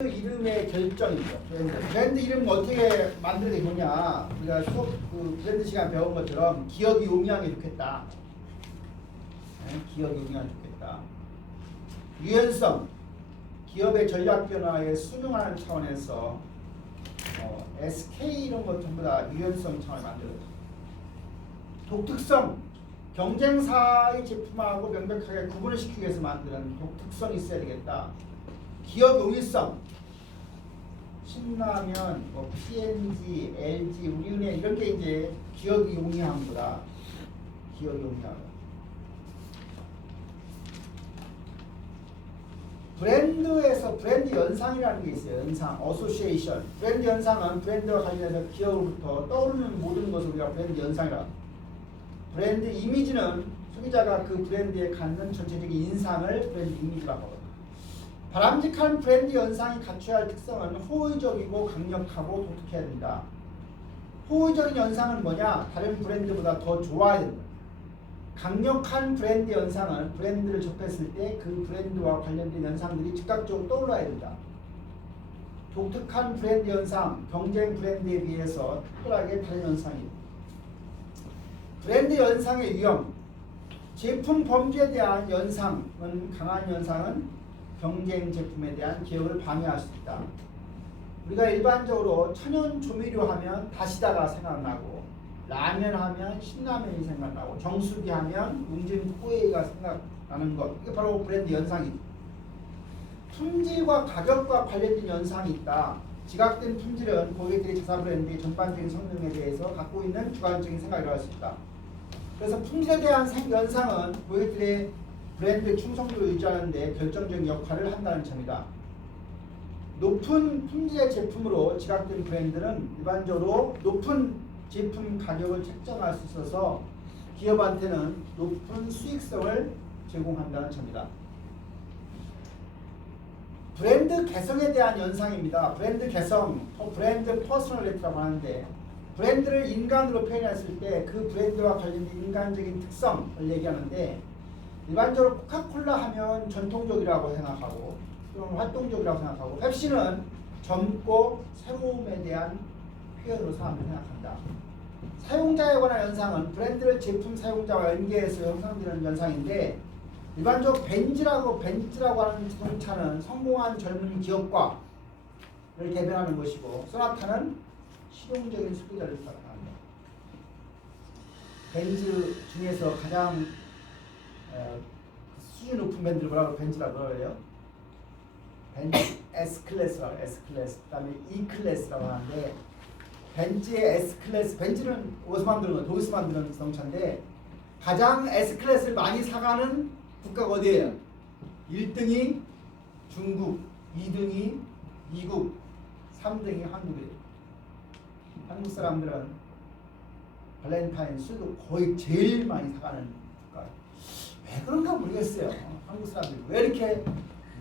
이름의 결정이죠. 브랜드 이름 어떻게 만들게 되냐? 우리가 수업 브랜드 시간 배운 것처럼 기업이 용이한 게 좋겠다. 네? 기업이 용이한 게 좋겠다. 유연성, 기업의 전략 변화에 순응하는 차원에서 SK 이런 것 전부 다 유연성 차원을 만들어요. 독특성, 경쟁사의 제품하고 명백하게 구분을 시키기 위해서 만드는 독특성이 있어야 되겠다. 기업 용이성, 신라면, P&G, LG, 우리은행 이런 게 이제 기업이 용이한 거다. 기업이 용이한 거. 브랜드에서 브랜드 연상이라는 게 있어요. 연상, 어소시에이션. 브랜드 연상은 브랜드와 관련해서 기업으로부터 떠오르는 모든 것을 우리가 브랜드 연상이라. 브랜드 이미지는 소비자가 그 브랜드에 갖는 전체적인 인상을 브랜드 이미지라고 하거든요. 바람직한 브랜드 연상이 갖춰야 할 특성은 호의적이고 강력하고 독특해야 된다. 호의적인 연상은 뭐냐? 다른 브랜드보다 더 좋아야 된다. 강력한 브랜드 연상은 브랜드를 접했을 때 그 브랜드와 관련된 연상들이 즉각적으로 떠올라야 된다. 독특한 브랜드 연상, 경쟁 브랜드에 비해서 특별하게 다른 연상이다. 브랜드 연상의 위험, 제품 범주에 대한 연상은 강한 연상은 경쟁 제품에 대한 기업을 방해할 수 있다. 우리가 일반적으로 천연 조미료 하면 다시다가 생각나고, 라면 하면 신라면이 생각나고, 정수기 하면 웅진 포에이가 생각나는 것. 이게 바로 브랜드 연상이다. 품질과 가격과 관련된 연상이 있다. 지각된 품질은 고객들이 자사 브랜드의 전반적인 성능에 대해서 갖고 있는 주관적인 생각이라고 할 수 있다. 그래서 품질에 대한 연상은 고객들의 브랜드 충성도를 유지하는 데 결정적인 역할을 한다는 점이다. 높은 품질의 제품으로 지각된 브랜드는 일반적으로 높은 제품 가격을 책정할 수 있어서 기업한테는 높은 수익성을 제공한다는 점이다. 브랜드 개성에 대한 연상입니다. 브랜드 개성, 브랜드 퍼스널리티라고 하는데, 브랜드를 인간으로 표현했을 때 그 브랜드와 관련된 인간적인 특성을 얘기하는데, 일반적으로 코카콜라 하면 전통적이라고 생각하고 또는 활동적이라고 생각하고, 펩시는 젊고 새로움에 대한 표현으로 사람들이 생각한다. 사용자에 관한 연상은 브랜드를 제품 사용자와 연계해서 형성되는 연상인데, 일반적으로 벤츠라고 하는 자동차는 성공한 젊은 기업가를 대변하는 것이고, 소나타는 실용적인 소비자를 나타낸다. 벤츠 중에서 가장 수준 높은 밴드를 뭐라고 벤츠라고 그래요? 벤츠 S클래스라고 S클래스, 그 다음에 E클래스라고 하는데, 벤츠의 S클래스, 벤츠는 어디서 만드는 거? 독일에서 만드는 자동차인데, 가장 S클래스를 많이 사가는 국가가 어디예요? 1등이 중국, 2등이 미국, 3등이 한국이에요. 한국 사람들은 발렌타인 술도 거의 제일 많이 사가는 국가예요. 왜 그런가 모르겠어요. 한국 사람들이 왜 이렇게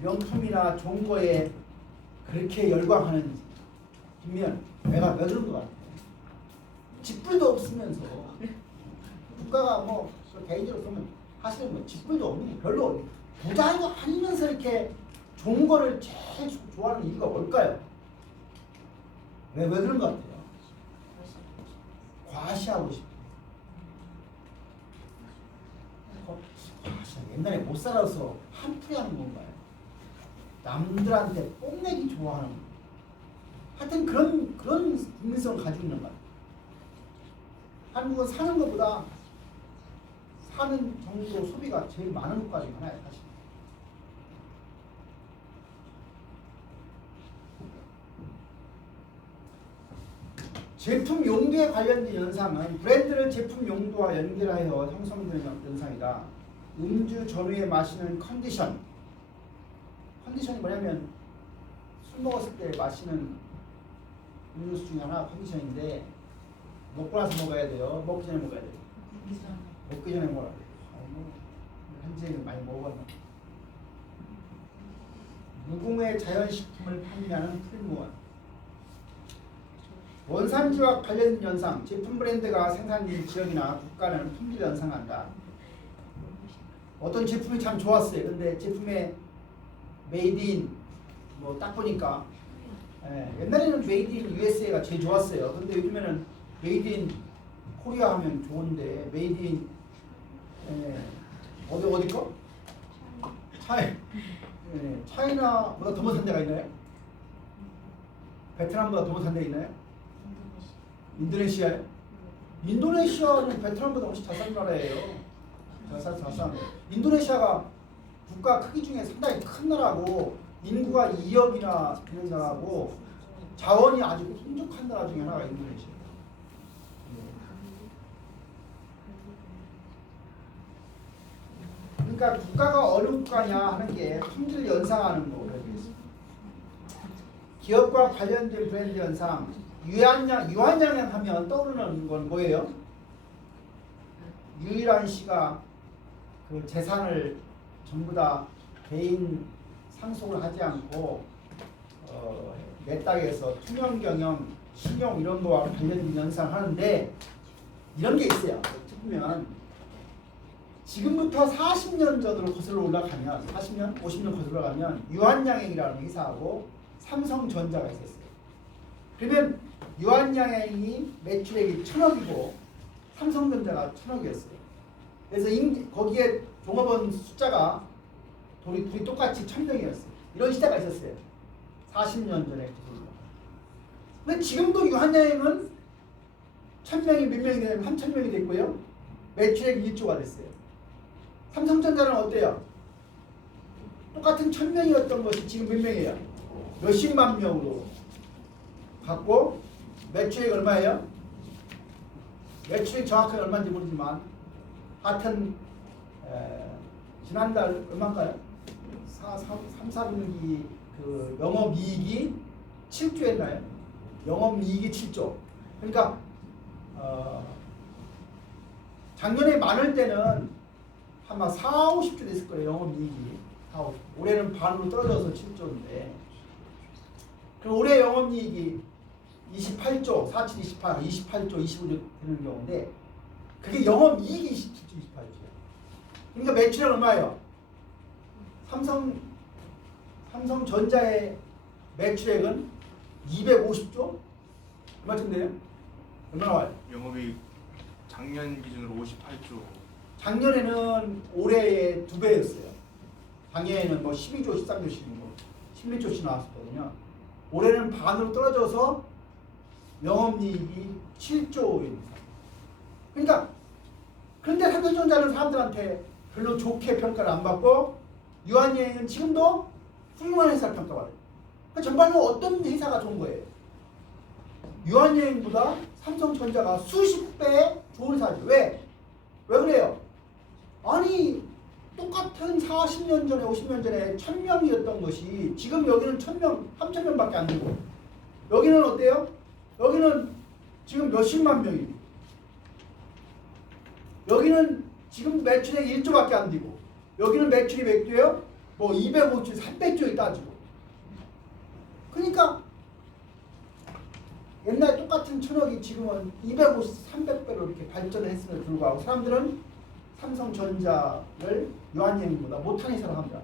명품이나 좋은 거에 그렇게 열광하는지. 뒷면 내가 왜 그런 것 같아. 직불도 없으면서 국가가 뭐 개인적으로 보면 사실 뭐 직불도 없는 별로 부자도 아니면서 이렇게 좋은 거를 제일 좋아하는 이유가 뭘까요? 왜 그런 것 같아요? 과시하고 싶어. 옛날에 못 살아서 한풀이 하는 건가요? 남들한테 뽐내기 좋아하는 거. 하여튼 그런 국민성을 가지고 있는 거야. 한국은 사는 것보다 사는 정도 소비가 제일 많은 국가 중에 하나예요, 사실. 제품 용도에 관련된 연상은 브랜드를 제품 용도와 연결하여 형성되는 연상이다. 음주 전후에 마시는 컨디션이 뭐냐면 술 먹었을 때 마시는 음료수 중에 하나 컨디션인데, 먹고 나서 먹어야 돼요? 먹기 전에 먹어야 돼요? 먹기 전에 먹어야 돼요. 현재 많이 먹었나? 무공해 자연식품을 판매하는 풀무원. 원산지와 관련된 연상, 제품 브랜드가 생산된 지역이나 국가는 품질을 연상한다. 어떤 제품이 참 좋았어요. 근데 제품에 메이드 인 뭐 딱 보니까 옛날에는 메이드 인 USA가 제일 좋았어요. 근데 요즘에는 메이드 인 코리아 하면 좋은데 메이드 인 어디 거? 차이나보다 더 못한 데가 있나요? 베트남보다 더 못한 데 있나요? 인도네시아요? 인도네시아는 베트남보다 훨씬 잘 사는 나라예요. 잘 사는. 인도네시아가 국가 크기 중에 상당히 큰 나라고 인구가 2억이나 되는 나라고 자원이 아주 풍족한 나라 중에 하나가 인도네시아. 그러니까 국가가 어느 국가냐 하는 게 품질 연상하는 거. 기업과 관련된 브랜드 연상, 유한양행 하면 떠오르는 건 뭐예요? 유일한 씨가 그 재산을 전부 다 개인 상속을 하지 않고 내 땅에서 투명 경영, 신용 이런 거와 관련된 연상을 하는데 이런 게 있어요. 보면 지금부터 40년 전으로 거슬러 올라가면 40년, 50년 거슬러 가면 유한양행이라는 회사하고 삼성전자가 있었어요. 그러면 유한양행이 매출액이 1,000억이고 삼성전자가 1,000억이었어요. 그래서 거기에 종업원 숫자가 둘이 똑같이 1,000명이었어요. 이런 시대가 있었어요. 40년 전에. 근데 지금도 유한양행은 1,000명이 몇 명이 되면 3,000명이 됐고요. 매출액이 1조가 됐어요. 삼성전자는 어때요? 똑같은 1,000명이었던 것이 지금 몇 명이에요? 몇십만 명으로 갖고 매출액 얼마예요? 매출액 정확하게 얼마인지 모르지만 하여튼 지난달 얼마인가요? 3, 4분기 그 영업이익이 7조였나요? 영업이익이 7조. 그러니까 작년에 많을 때는 아마 4, 50조 됐을 거예요. 영업이익이. 올해는 반으로 떨어져서 7조인데 그럼 올해 영업이익이 28조, 47, 28, 28조, 25조 되는 경우인데 그게 영업이익이 27조, 28조예요. 그러니까 매출은 얼마예요? 삼성전자의 매출액은 250조? 얼마쯤 돼요? 얼마나 와요? 영업이익 작년 기준으로 58조. 작년에는 올해의 2배였어요. 작년에는 뭐 12조, 13조씩 뭐 16조씩 나왔었거든요. 올해는 반으로 떨어져서 영업이익이 7조입니다. 그러니까 그런데 삼성전자는 사람들한테 별로 좋게 평가를 안 받고 유한양행은 지금도 훌륭한 회사 평가받아요. 그러니까 정말로 어떤 회사가 좋은 거예요? 유한양행보다 삼성전자가 수십 배 좋은 회사죠. 왜? 왜 그래요? 아니 똑같은 40년 전에 50년 전에 1,000명이었던 것이 지금 여기는 1,000명, 3,000명밖에 안 되고 여기는 어때요? 여기는 지금 몇십만 명이고 여기는 지금 매출액 1조밖에 안 되고 여기는 매출이 몇 조예요? 뭐 250조, 300조에 따지고 그러니까 옛날 똑같은 1,000억이 지금은 250, 300배로 이렇게 발전을 했음에도 불구하고 사람들은 삼성전자를 유한양행보다 못한 회사로 합니다.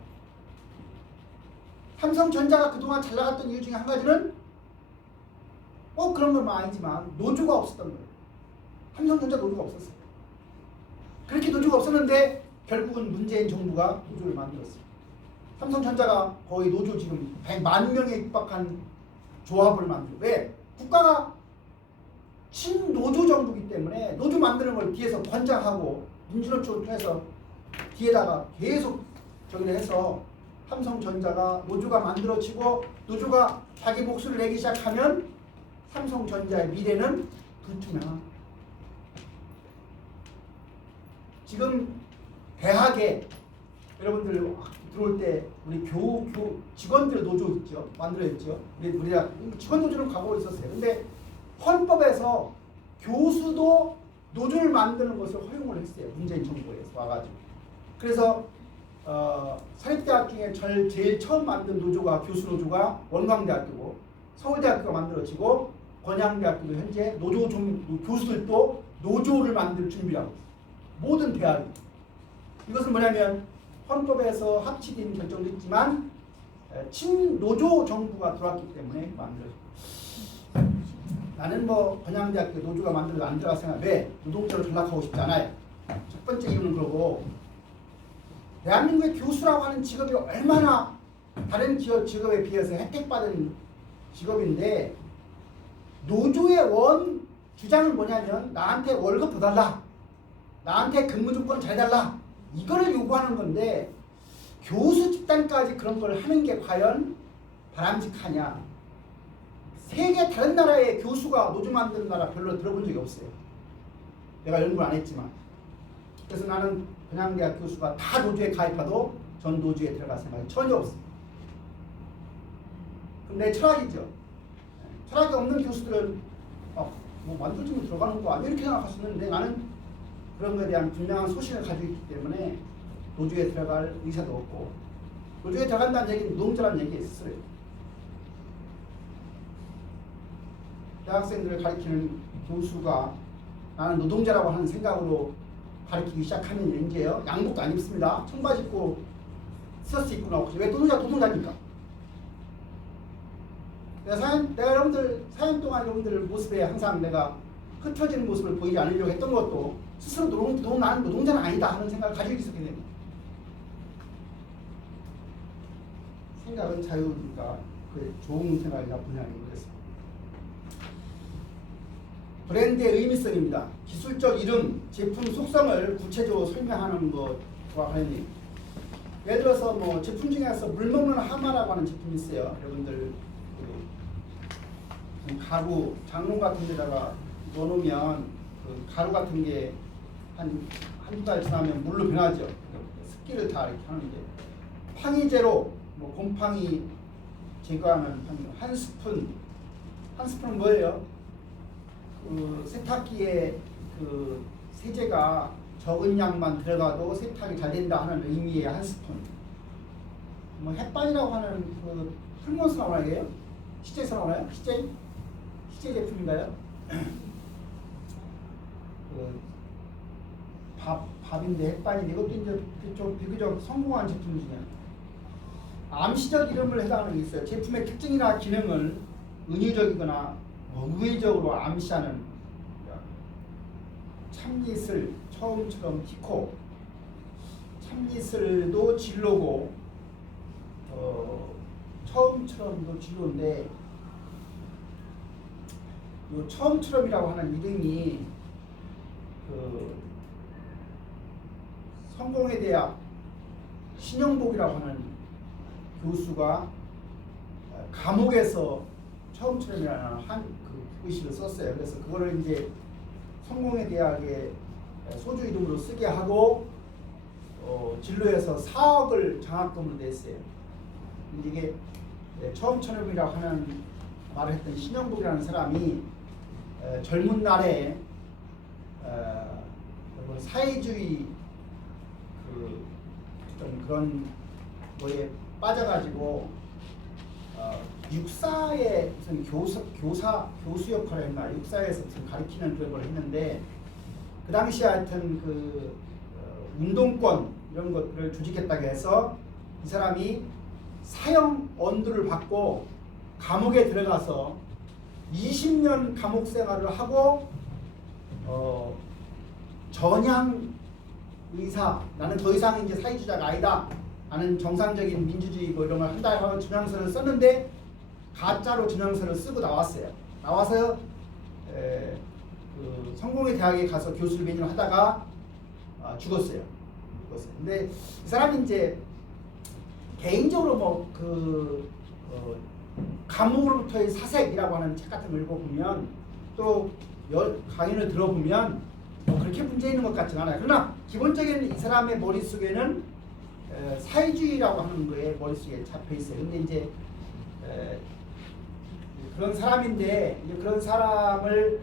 삼성전자가 그동안 잘 나갔던 이유 중에 한 가지는 그런 건 아니지만 노조가 없었던 거예요. 삼성전자 노조가 없었어요. 그렇게 노조가 없었는데 결국은 문재인 정부가 노조를 만들었어요. 삼성전자가 거의 노조 지금 100만 명에 육박한 조합을 만들고 왜? 국가가 친노조 정부이기 때문에 노조 만드는 걸 뒤에서 권장하고 민주노총을 통해서 뒤에다가 계속 저기를 해서 삼성전자가 노조가 만들어지고 노조가 자기 목소리를 내기 시작하면 삼성전자의 미래는 불투명합니다. 지금 대학에 여러분들 들어올 때 우리 직원들 노조 있죠? 만들어졌죠? 우리 직원 노조는 과거에 있었어요. 근데 헌법에서 교수도 노조를 만드는 것을 허용을 했어요. 문재인 정부에서 와가지고. 그래서 사립대학 중에 제일 처음 만든 노조가 교수 노조가 원광대학교고 서울대학교가 만들어지고 건양대학교도 현재 교수들도 노조를 만들 준비하고 있어요. 모든 대학이. 이것은 뭐냐면 헌법에서 합치된 결정도 있지만 친노조 정부가 들어왔기 때문에 만들어졌어요. 나는 뭐 건양대학교 노조가 만들어도 안 들어갈 생각. 왜? 노동자로 전락하고 싶지 않아요. 첫 번째 이유는 그러고, 대한민국의 교수라고 하는 직업이 얼마나 다른 기업 직업에 비해서 혜택받은 직업인데, 노조의 원 주장은 뭐냐면 나한테 월급 더 달라, 나한테 근무 조건 잘 달라, 이거를 요구하는 건데, 교수 집단까지 그런 걸 하는 게 과연 바람직하냐? 세계 다른 나라의 교수가 노조 만드는 나라 별로 들어본 적이 없어요. 내가 연구를 안 했지만. 그래서 나는 건양대학 교수가 다 노조에 가입하도 전 노조에 들어갈 생각이 전혀 없습니다. 그럼 내 철학이죠. 철학이 없는 교수들은 뭐 만들어주면 들어가는 거 아니야 이렇게 생각할 수 있는데, 나는 그런 거에 대한 분명한 소신을 가지고 있기 때문에 노조에 들어갈 의사도 없고, 노조에 들어간다는 얘기는 노동자라는 얘기였어요. 대학생들을 가르치는 교수가 나는 노동자라고 하는 생각으로 가르치기 시작하면 이제요, 양복도 안 입습니다. 청바지 입고 스커트 입고 나오고. 왜? 노동자니까. 내가 여러분들 사연 동안 여러분들 모습에 항상 내가 흩어지는 모습을 보이지 않으려고 했던 것도 스스로 나는 노동자는 아니다 하는 생각을 가지고 있었기 때문에. 생각은 자유니까 그 좋은 생각이 나쁜 생각이 그랬습니다. 브랜드의 의미성입니다. 기술적 이름, 제품 속성을 구체적으로 설명하는 것과 관련이. 예를 들어서 뭐 제품 중에서 물 먹는 하마라고 하는 제품이 있어요. 여러분들 그 가루, 장롱 같은 데다가 넣어놓으면 그 가루 같은 게 한두 달 지나면 물로 변하죠. 습기를 다 이렇게 하는데, 팡이제로, 뭐 곰팡이 제거하는 한 스푼은 뭐예요? 그 세탁기에 그 세제가 적은 양만 들어가도 세탁이 잘 된다 하는 의미의 한 스푼. 뭐 햇반이라고 하는 그 풀무에서 나오나요? 시제에서 나오나요? 시제 제품인가요? 그 밥인데 햇반인데, 이것도 이제 좀 비교적 성공한 제품 중에 암시적 이름을 해당하는 게 있어요. 제품의 특징이나 기능을 은유적이거나 우회적으로 암시하는. 참이슬, 처음처럼 티코. 참이슬도 진로고 처음처럼도 진로인데, 요 처음처럼이라고 하는 이름이 그 성공회 대학 신영복이라고 하는 교수가 감옥에서 처음처럼이라는 그 글씨를 썼어요. 그래서 그거를 이제 성공회 대학의 소주 이름으로 쓰게 하고 진로에서 4억을 장학금으로 냈어요. 근데 이게 처음처럼이라고 하는 말을 했던 신영복이라는 사람이 젊은 날에 사회주의 좀 그런 거에 빠져가지고 육사의 무슨 교수 역할을 했나, 육사에서 무슨 가르치는 그런 걸 했는데, 그 당시에 하여튼 그 운동권 이런 것들을 조직했다고 해서 이 사람이 사형 언도를 받고 감옥에 들어가서 20년 감옥 생활을 하고 전향 의사, 나는 더 이상 이제 사회주의자가 아니다, 나는 정상적인 민주주의고 이런 걸 한다 하고 전향서를 썼는데, 가짜로 전향서를 쓰고 나왔어요. 나와서 그 성공회 대학에 가서 교수를 몇 년 하다가 죽었어요. 근데 이 사람이 이제 개인적으로 뭐 그 감옥으로부터의 사색이라고 하는 책 같은 걸 읽어보면, 또 강연을 들어보면 뭐 그렇게 문제 있는 것 같지는 않아요. 그러나 기본적인 이 사람의 머릿속에는 사회주의라고 하는 거에 머릿속에 잡혀 있어요. 근데 이제 그런 사람인데, 이제 그런 사람을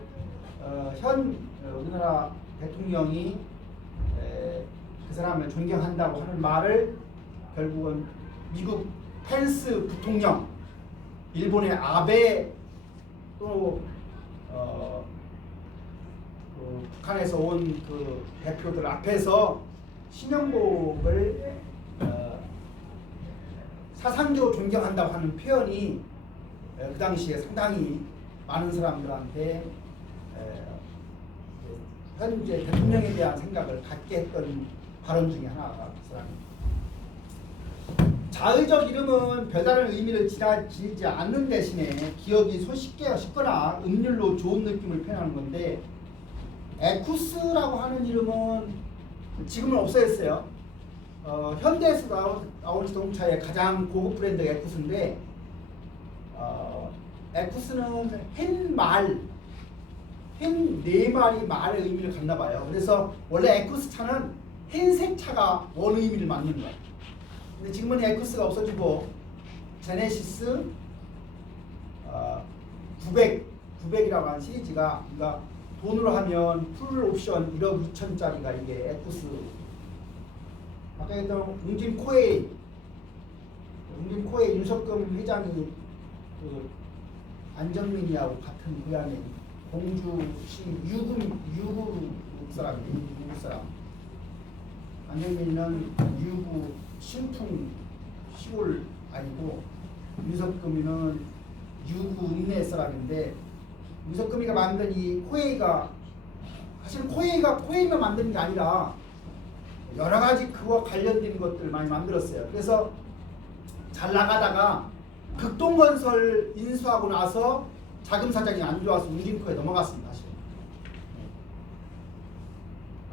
현 우리나라 대통령이 그 사람을 존경한다고 하는 말을 결국은 미국 펜스 부통령, 일본의 아베, 또 북한에서 온 그 대표들 앞에서 신영복을 사상적으로 존경한다고 하는 표현이 그 당시에 상당히 많은 사람들한테 현재 대통령에 대한 생각을 갖게 했던 발언 중에 하나가 그 사람입니다. 자의적 이름은 별다른 의미를 지니지 않는 대신에 기억이 쉽거나 음률로 좋은 느낌을 표현하는 건데, 에쿠스라고 하는 이름은 지금은 없어졌어요. 현대에서 나온 자동차의 가장 고급 브랜드가 에쿠스인데, 에쿠스는 흰 4마리 말의 의미를 갖나 봐요. 그래서 원래 에쿠스 차는 흰색 차가 원 의미를 맡는 거예요. 근데 지금은 에쿠스가 없어지고 제네시스 900이라고 하는 시리즈가, 그러니까 돈으로 하면 풀 옵션 1억 2천짜리가 이게 에쿠스. 아까 했던 웅진 코웨이 윤석금 회장이 그 안정민이하고 같은 고향인 공주시 유구 사람이에요. 유구 사람. 안정민이는 유구 신풍 시골 아니고, 윤석금이는 유구 읍내 사람인데, 윤석금이가 만든 이 코웨이가, 사실 코웨이만 만드는 게 아니라 여러 가지 그와 관련된 것들을 많이 만들었어요. 그래서 잘 나가다가 극동건설 인수하고 나서 자금 사정이 안 좋아서 웅진코에 넘어갔습니다. 사실.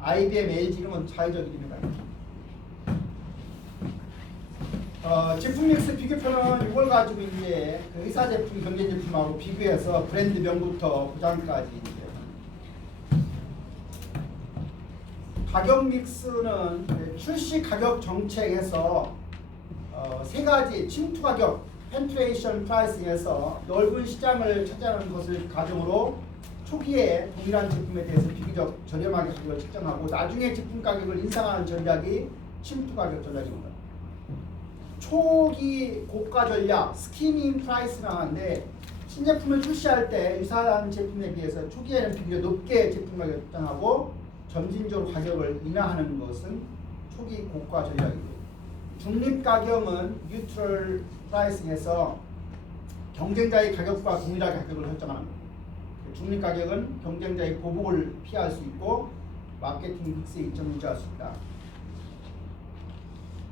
IBM, LG 이런 건 자의적 이름입니다. 제품 믹스 비교표는 이걸 가지고 이제 그 의사 제품, 경제 제품하고 비교해서 브랜드명부터 고장까지 이제 가격 믹스는 출시 가격 정책에서 세 가지 침투 가격, 펜트레이션 프라이싱에서 넓은 시장을 차지하는 것을 가정으로 초기에 동일한 제품에 대해서 비교적 저렴하게 가격을 책정하고, 나중에 제품 가격을 인상하는 전략이 침투 가격 전략입니다. 초기 고가 전략, 스키밍 프라이스라고 하는데, 신제품을 출시할 때 유사한 제품에 비해서 초기에는 비교적 높게 제품 가격을 책정하고 점진적으로 가격을 인하하는 것은 초기 고가 전략이고, 중립 가격은 뉴트럴 프라이싱에서 경쟁자의 가격과 동일하게 가격을 설정하는 것. 중립 가격은 경쟁자의 보복을 피할 수 있고 마케팅 믹스의 이점을 유지할 수 있다.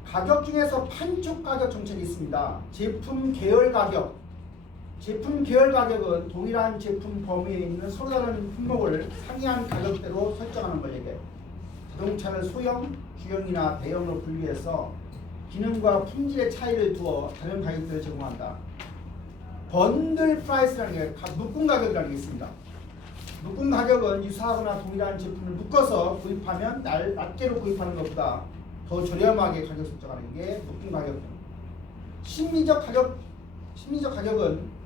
가격 중에서 판촉 가격 정책이 있습니다. 제품 계열 가격. 제품 계열 가격은 동일한 제품 범위에 있는 서로 다른 품목을 상이한 가격대로 설정하는 걸 얘기해요. 자동차를 소형, 중형이나 대형으로 분류해서 기능과 품질의 차이를 두어 다른 가격대를 제공한다. 번들 프라이스라는 게 묶음 가격이라는 게 있습니다. 묶음 가격은 유사하거나 동일한 제품을 묶어서 구입하면 낱개로 구입하는 것보다 더 저렴하게 가격 설정하는 게 묶음 가격입니다. 심리적 가격은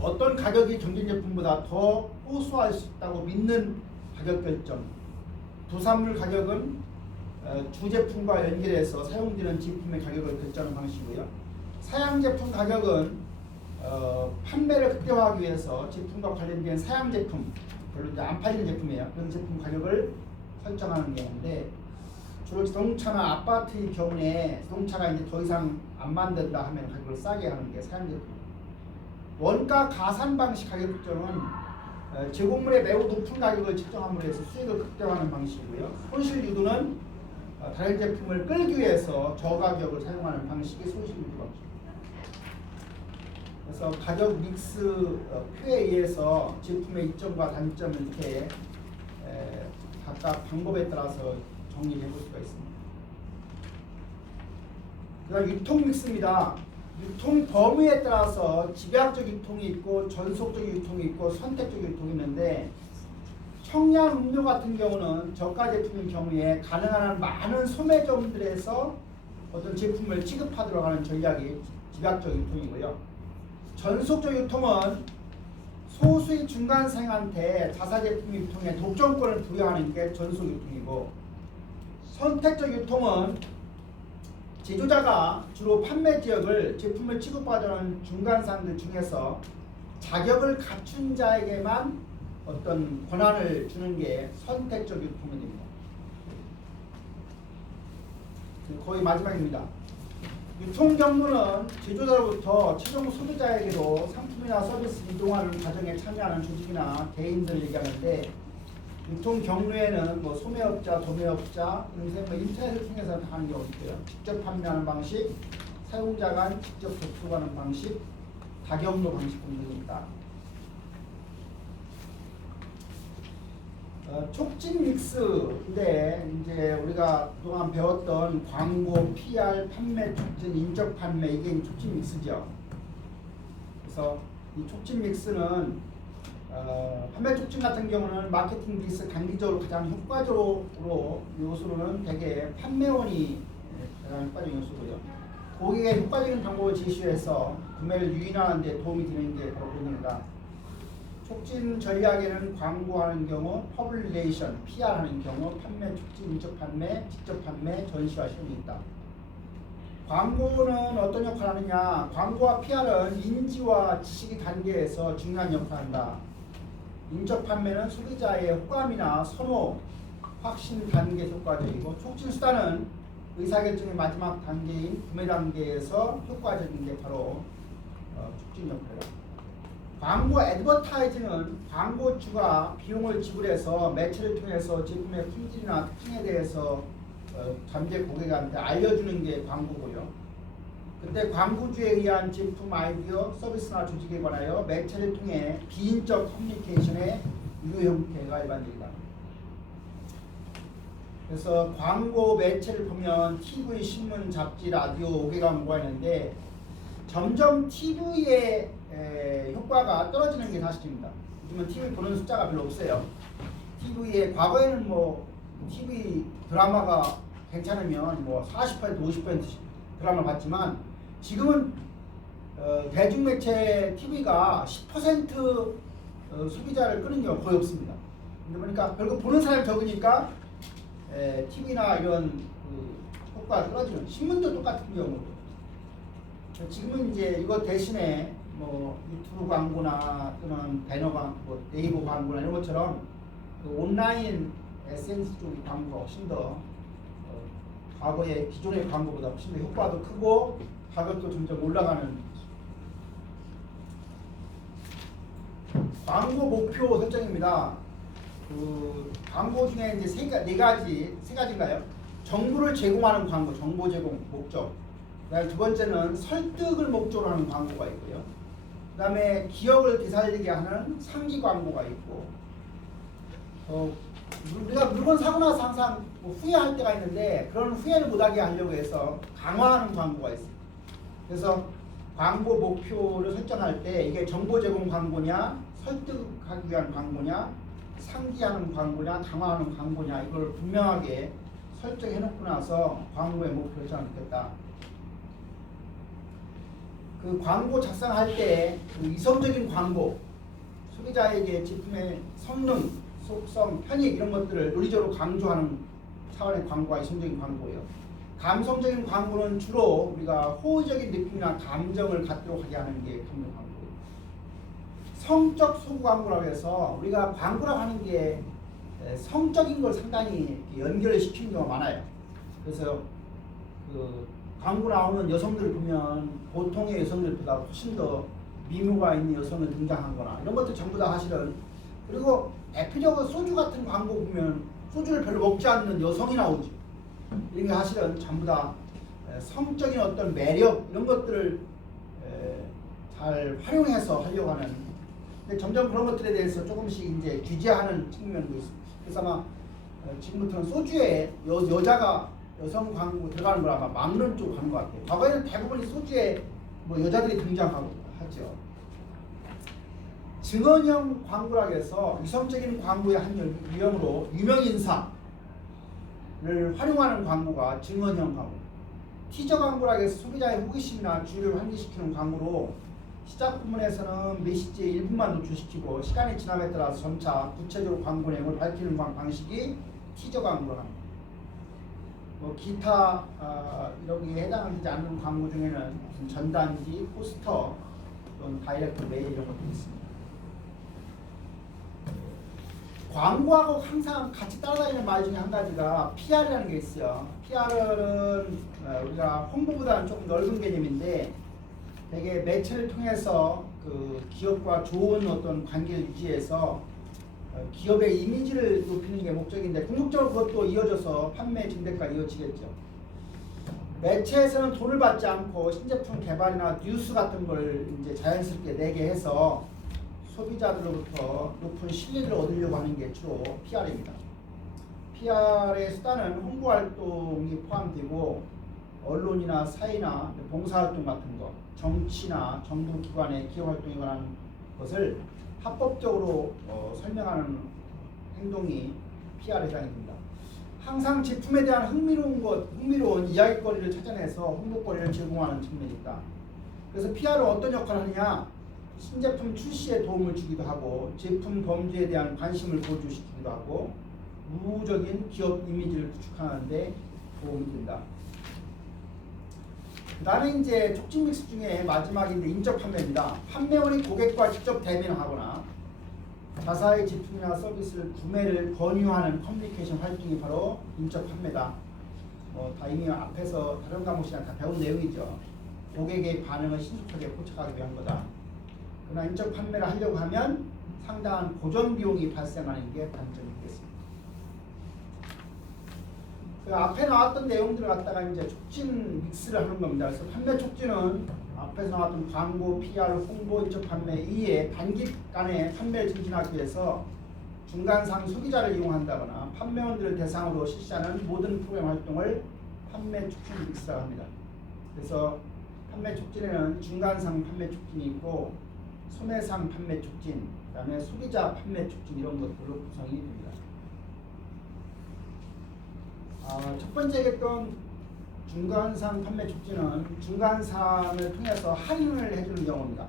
어떤 가격이 경쟁 제품보다 더 호소할 수 있다고 믿는 가격 결정. 도산물 가격은 주제품과 연결해서 사용되는 제품의 가격을 결정하는 방식이고요. 사양 제품 가격은 판매를 극대화하기 위해서 제품과 관련된 사양 제품, 별로 이제 안 팔리는 제품이에요. 그런 제품 가격을 설정하는 게 있는데, 주로 자동차나 아파트의 경우에 자동차가 이제 더 이상 안 만든다 하면 가격을 싸게 하는 게 사양 제품. 원가 가산 방식 가격 결정은 제공물의 매우 높은 가격을 책정함으로 해서 수익을 극대화하는 방식이고요. 손실 유도는 다른 제품을 끌기 위해서 저가격을 사용하는 방식이 손실 유도 방식. 그래서 가격 믹스 표에 의해서 제품의 이점과 단점을 이렇게 각각 방법에 따라서 정리해 볼 수가 있습니다. 그다음 유통 믹스입니다. 유통 범위에 따라서 집약적 유통이 있고 전속적 유통이 있고 선택적 유통이 있는데, 청량 음료 같은 경우는 저가 제품인 경우에 가능한 한 많은 소매점들에서 어떤 제품을 취급하도록 하는 전략이 집약적 유통이고요. 전속적 유통은 소수의 중간생한테 자사 제품 유통에 독점권을 부여하는 게 전속 유통이고, 선택적 유통은 제조자가 주로 판매 지역을 제품을 취급하는 중간상들 중에서 자격을 갖춘 자에게만 어떤 권한을 주는 게 선택적 유통이 됩니다. 거의 마지막입니다. 유통 경로는 제조자로부터 최종 소비자에게로 상품이나 서비스 이동하는 과정에 참여하는 조직이나 개인들을 얘기하는데, 유통 경로에는 뭐 소매업자, 도매업자, 인터넷을 통해서 다 하는 경우 있고요. 직접 판매하는 방식, 사용자 간 직접 접촉하는 방식, 다경로 방식 등등이 있다. 촉진 믹스인데, 이제 우리가 그동안 배웠던 광고, PR, 판매, 촉진, 인적 판매, 이게 촉진 믹스죠. 그래서 이 촉진 믹스는 판매 촉진 같은 경우는 마케팅 믹스 단기적으로 가장 효과적으로 요소로는 대개 판매원이 가장 효과적인 요소고요. 고객의 효과적인 방법을 제시해서 구매를 유인하는 데 도움이 되는 게 바로 그겁니다. 촉진 전략에는 광고하는 경우, 퍼블리레이션, PR하는 경우, 판매 촉진, 인적 판매, 직접 판매, 전시와 실험이 있다. 광고는 어떤 역할을 하느냐? 광고와 PR은 인지와 지식 단계에서 중요한 역할을 한다. 인적 판매는 소비자의 호감이나 선호, 확신 단계 효과적이고, 촉진 수단은 의사결정의 마지막 단계인 구매 단계에서 효과적인 게 바로 촉진 역할이다. 광고 애드버타이징은 광고주가 비용을 지불해서 매체를 통해서 제품의 품질이나 특징에 대해서 잠재 고객한테 알려주는 게 광고고요. 근데 광고주에 의한 제품 아이디어, 서비스나 조직에 관하여 매체를 통해 비인적 커뮤니케이션의 유효 형태가 일반적이다. 그래서 광고 매체를 보면 TV, 신문, 잡지, 라디오, 5개 광고가 있는데, 점점 TV의 효과가 떨어지는 게 사실입니다. 요즘은 TV 보는 숫자가 별로 없어요. TV에 과거에는 뭐 TV 드라마가 괜찮으면 뭐 40% 50%씩 드라마를 봤지만, 지금은 대중매체 TV가 10% 소비자를 끄는 경우가 거의 없습니다. 그러니까 결국 보는 사람이 적으니까 TV나 이런 효과가 떨어지는, 신문도 똑같은 경우도. 지금은 이제 이거 대신에 뭐 유튜브 광고나 또는 배너 광고, 네이버 광고나 이런 것처럼 그 온라인 SNS 쪽의 광고가 훨씬 더 과거의 기존의 광고보다 훨씬 더 효과도 크고 가격도 점점 올라가는. 광고 목표 설정입니다. 그 광고 중에 이제 세 가지인가요? 정보를 제공하는 광고, 정보 제공 목적. 그다음에 두 번째는 설득을 목적으로 하는 광고가 있고요. 그다음에 기억을 되살리게 하는 상기 광고가 있고, 우리가 물건 사고 나서 항상 뭐 후회할 때가 있는데, 그런 후회를 못하게 하려고 해서 강화하는 광고가 있어요. 그래서 광고 목표를 설정할 때 이게 정보 제공 광고냐, 설득하기 위한 광고냐, 상기하는 광고냐, 강화하는 광고냐, 이걸 분명하게 설정해 놓고 나서 광고의 목표를 정하겠다. 그 광고 작성할 때 그 이성적인 광고, 소비자에게 제품의 성능, 속성, 편익 이런 것들을 논리적으로 강조하는 차원의 광고가 이성적인 광고예요. 감성적인 광고는 주로 우리가 호의적인 느낌이나 감정을 갖도록 하게 하는 게 감정 광고예요. 성적 소구 광고라고 해서 우리가 광고라고 하는 게 성적인 걸 상당히 연결을 시키는 경우가 많아요. 그래서 그 광고 나오는 여성들을 보면 보통의 여성들보다 훨씬 더 미모가 있는 여성을 등장하거나 이런 것들 전부 다 사실은, 그리고 대표적으로 소주 같은 광고 보면 소주를 별로 먹지 않는 여성이 나오죠. 이런 게 사실은 전부 다 성적인 어떤 매력 이런 것들을 잘 활용해서 하려고 하는. 근데 점점 그런 것들에 대해서 조금씩 이제 규제하는 측면도 있습니다. 그래서 아마 지금부터는 소주에 여자가 여성 광고 들어가는 걸 아마 막는 쪽으로 가는 것 같아요. 과거에는 대부분 소주에 뭐 여자들이 등장하고 하죠. 증언형 광고라고 해서 이성적인 광고의 한 유형으로 유명인사를 활용하는 광고가 증언형 광고. 티저 광고라고 해서 소비자의 호기심이나 주의를 환기시키는 광고로 시작 부분에서는 메시지의 일부만 노출시키고 시간이 지남에 따라서 점차 구체적으로 광고 내용을 밝히는 방식이 티저 광고라 합니다. 뭐 기타 여기에 해당되지 않는 광고 중에는 무슨 전단지, 포스터, 또는 다이렉트 메일 이런 것도 있습니다. 광고하고 항상 같이 따라다니는 말 중에 한 가지가 PR이라는 게 있어요. PR은 우리가 홍보보다는 조금 넓은 개념인데 되게 매체를 통해서 그 기업과 좋은 어떤 관계를 유지해서 기업의 이미지를 높이는 게 목적인데 궁극적으로 그것도 이어져서 판매 증대까지 이어지겠죠. 매체에서는 돈을 받지 않고 신제품 개발이나 뉴스 같은 걸 이제 자연스럽게 내게 해서 소비자들로부터 높은 신뢰를 얻으려고 하는 게 주로 PR입니다. PR의 수단은 홍보 활동이 포함되고 언론이나 사회나 봉사활동 같은 거, 정치나 정부 기관의 기업 활동에 관한 것을 합법적으로 설명하는 행동이 PR에 해당이 됩니다. 항상 제품에 대한 흥미로운 이야기거리를 찾아내서 홍보거리를 제공하는 측면이 있다. 그래서 PR은 어떤 역할을 하느냐? 신제품 출시에 도움을 주기도 하고 제품 범주에 대한 관심을 고조시키기도 하고 우호적인 기업 이미지를 구축하는 데 도움이 된다. 그 다음에 이제 촉진 믹스 중에 마지막인데 인적 판매입니다. 판매원이 고객과 직접 대면하거나 자사의 제품이나 서비스를 구매를 권유하는 커뮤니케이션 활동이 바로 인적 판매다. 다 이미 앞에서 다른 과목이랑 다 배운 내용이죠. 고객의 반응을 신속하게 포착하기 위한 거다. 그러나 인적 판매를 하려고 하면 상당한 고정 비용이 발생하는 게 단점이 되겠습니다. 그 앞에 나왔던 내용들을 갖다가 이제 촉진 믹스를 하는 겁니다. 그래서 판매 촉진은 앞에서 나왔던 광고, PR, 홍보, 인적 판매 이에 단기간에 판매를 증진하기 위해서 중간상 소비자를 이용한다거나 판매원들을 대상으로 실시하는 모든 프로그램 활동을 판매 촉진 믹스라고 합니다. 그래서 판매 촉진에는 중간상 판매 촉진이 있고 소매상 판매 촉진, 그 다음에 소비자 판매 촉진 이런 것들로 구성이 됩니다. 첫 번째 얘기했던 중간상 판매 촉진은 중간상을 통해서 할인을 해주는 경우입니다.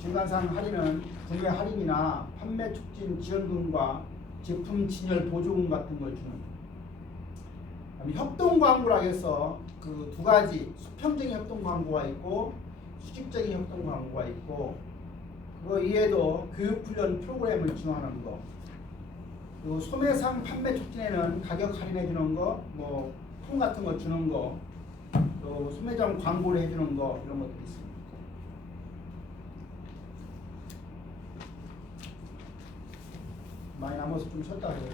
중간상 할인은 구매 할인이나 판매 촉진 지원금과 제품 진열 보조금 같은 걸 주는. 협동 광고라고 해서 그 두 가지 수평적인 협동 광고가 있고 수직적인 협동 광고가 있고 그거 이외에도 교육훈련 프로그램을 지원하는 거. 그리고 소매상 판매 촉진에는 가격 할인해 주는 거, 뭐 쿠폰 같은 거 주는 거, 또 소매점 광고를 해주는 거 이런 것들이 있습니다. 많이 남아서 좀 쉬었다 해요.